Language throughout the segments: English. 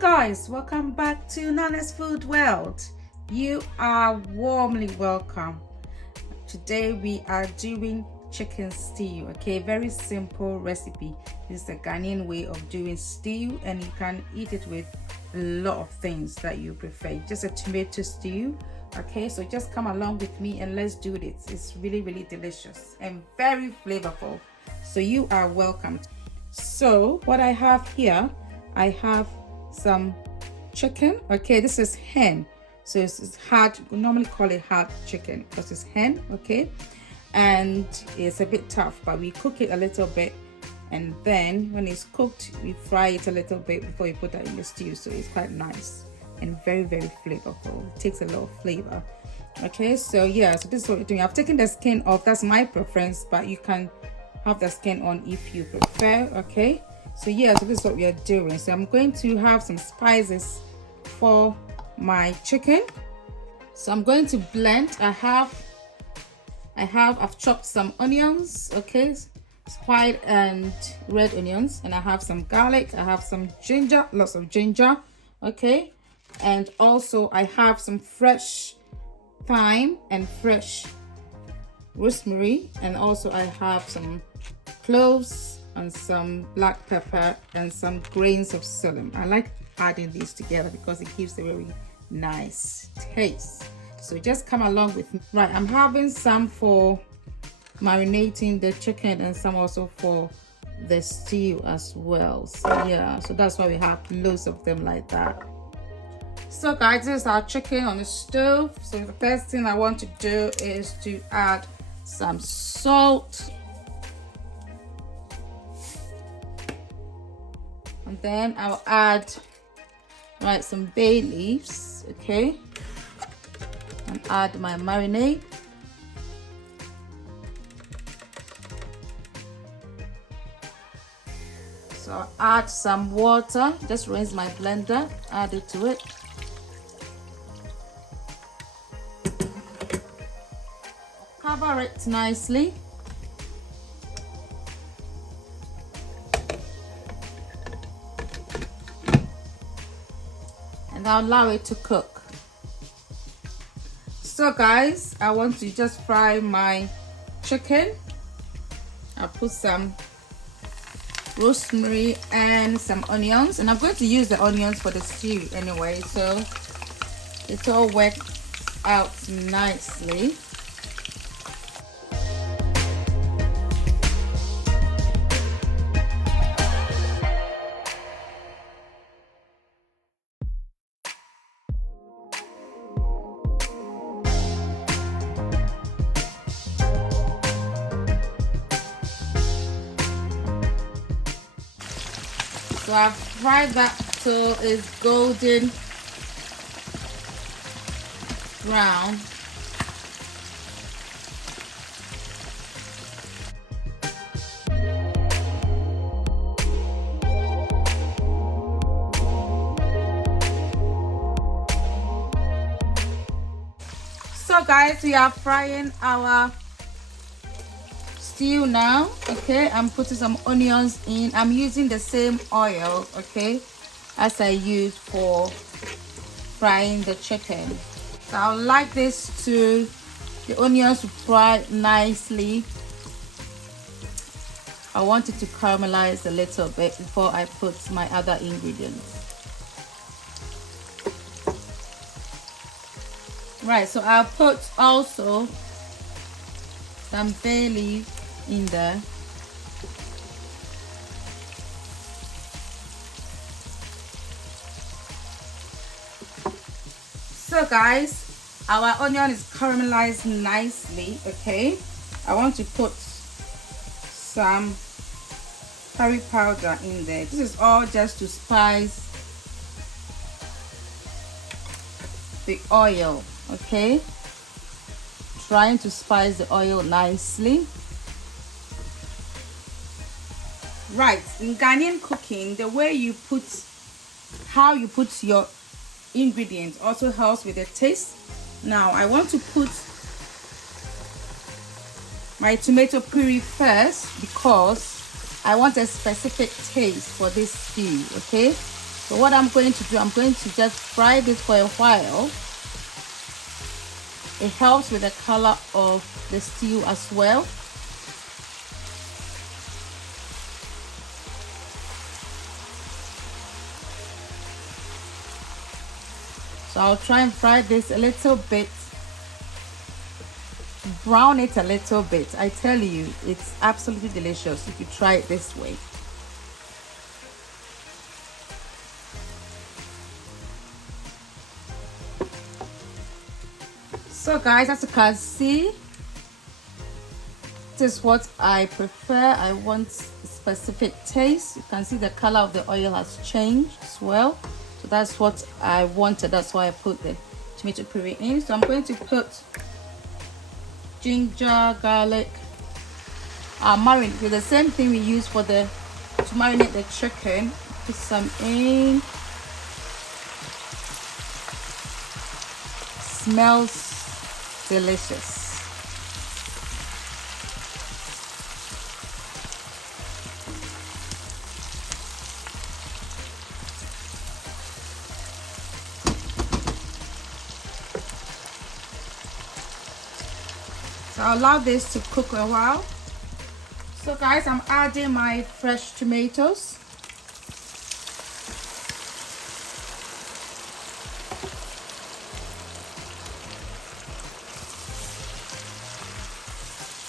Guys, welcome back to Nana's Food World. You are warmly welcome. Today we are doing chicken stew. Okay, very simple recipe. This is a Ghanaian way of doing stew, and you can eat it with a lot of things that you prefer. Just a tomato stew. Okay, so just come along with me and let's do this. It's really delicious and very flavorful, so you are welcome. So what I have here, I have some chicken. Okay, this is hen, so it's hard. We normally call it hard chicken because it's hen. Okay, and it's a bit tough, but we cook it a little bit, and then when it's cooked we fry it a little bit before you put that in the stew, so it's quite nice and very flavorful. It takes a lot of flavor. Okay, so yeah, so this is what we're doing. I've taken the skin off. That's my preference, but you can have the skin on if you prefer. Okay, so yeah, so this is what we are doing. So I'm going to have some spices for my chicken. So I'm going to blend. I've chopped some onions. Okay, white and red onions, and I have some garlic. I have some ginger, lots of ginger. Okay, and also I have some fresh thyme and fresh rosemary, and also I have some cloves and some black pepper and some grains of selim. I like adding these together because it gives a very nice taste. So just come along with me. Right, I'm having some for marinating the chicken and some also for the stew as well. So yeah, so that's why we have loads of them like that. So guys, this is our chicken on the stove. So the first thing I want to do is to add some salt, and then I'll add some bay leaves. Okay, and add my marinade. So I'll add some water, just rinse my blender, add it to it. Cover it nicely. And I'll allow it to cook. So guys, I want to just fry my chicken. I'll put some rosemary and some onions, and I'm going to use the onions for the stew anyway, so it all works out nicely. So I've fried that till it's golden brown. So guys, we are frying our stew now. Okay, I'm putting some onions in. I'm using the same oil, okay, as I use for frying the chicken. So I would like the onions to fry nicely. I want it to caramelize a little bit before I put my other ingredients. Right, so I'll put also some bay leaf in there. So guys, our onion is caramelized nicely. Okay, I want to put some curry powder in there. This is all just to spice the oil. Okay, trying to spice the oil nicely. Right, in Ghanaian cooking, the way how you put your ingredients also helps with the taste. Now I want to put my tomato puree first because I want a specific taste for this stew. Okay, So what I'm going to do, I'm going to just fry this for a while. It helps with the color of the stew as well. So I'll try and fry this a little bit, brown it a little bit. I tell you, it's absolutely delicious if you try it this way. So guys, as you can see, this is what I prefer. I want a specific taste. You can see the color of the oil has changed as well. So that's what I wanted. That's why I put the tomato puree in. So I'm going to put ginger, garlic, marinade with the same thing we use for to marinate the chicken. Put some in. Smells delicious. So I'll allow this to cook a while. So guys, I'm adding my fresh tomatoes.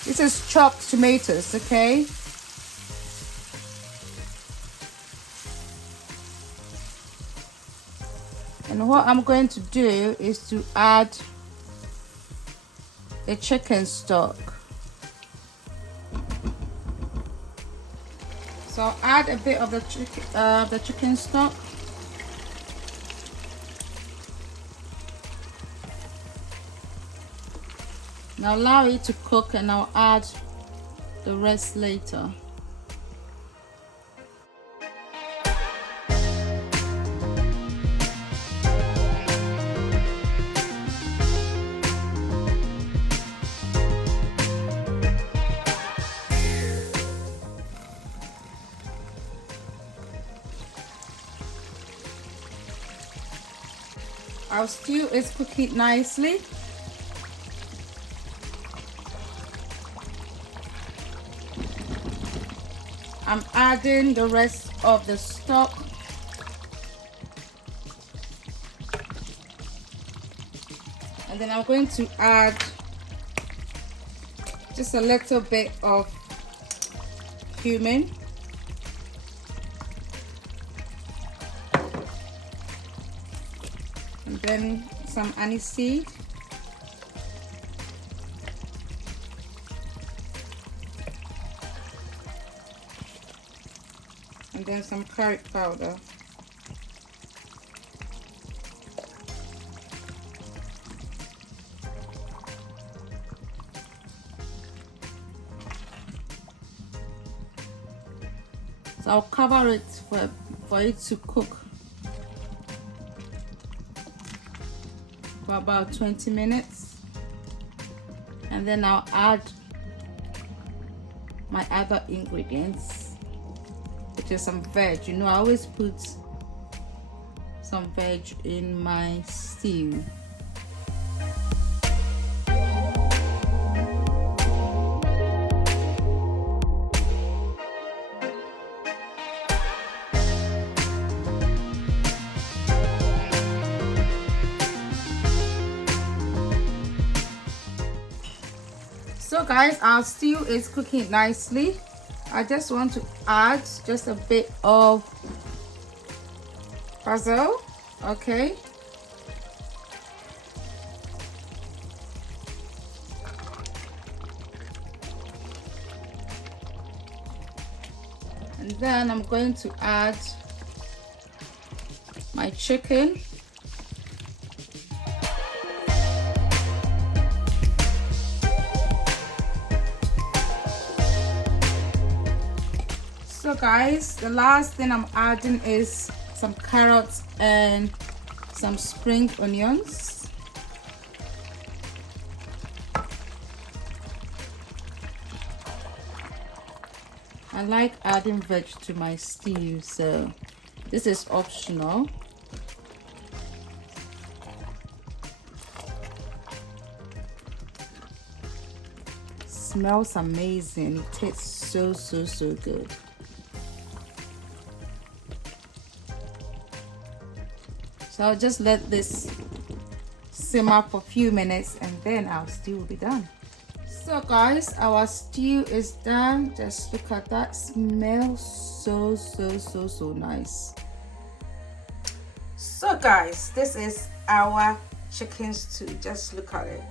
This is chopped tomatoes, okay? And what I'm going to do is to add the chicken stock. So I'll add a bit of the chicken stock. Now allow it to cook and I'll add the rest later. Our stew is cooking nicely. I'm adding the rest of the stock. And then I'm going to add just a little bit of cumin. And then some aniseed. And then some curry powder. So I'll cover it for it to cook for about 20 minutes. And then I'll add my other ingredients, which is some veg. You know, I always put some veg in my stew. So guys, our stew is cooking nicely. I just want to add just a bit of basil, okay? And then I'm going to add my chicken. So guys, the last thing I'm adding is some carrots and some spring onions. I like adding veg to my stew, so This is optional. Smells amazing. It tastes so good. So I'll just let this simmer for a few minutes and then our stew will be done. So guys, our stew is done. Just look at that. Smells so nice. So guys, this is our chicken stew. Just look at it.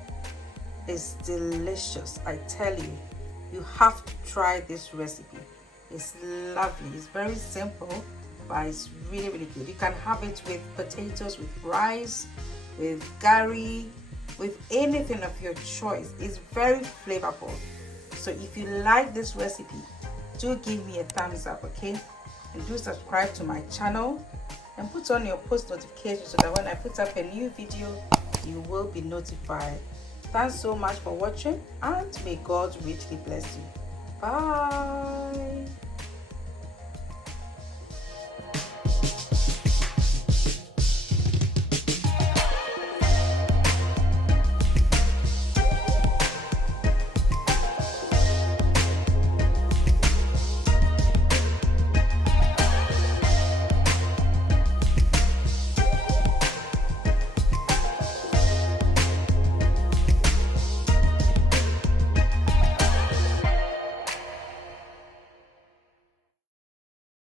It's delicious. I tell you, you have to try this recipe. It's lovely. It's very simple, but it's really good. You can have it with potatoes, with rice, with curry, with anything of your choice. It's very flavorful. So if you like this recipe, do give me a thumbs up, okay? And do subscribe to my channel and put on your post notifications so that when I put up a new video, you will be notified. Thanks so much for watching, and may God richly bless you. Bye.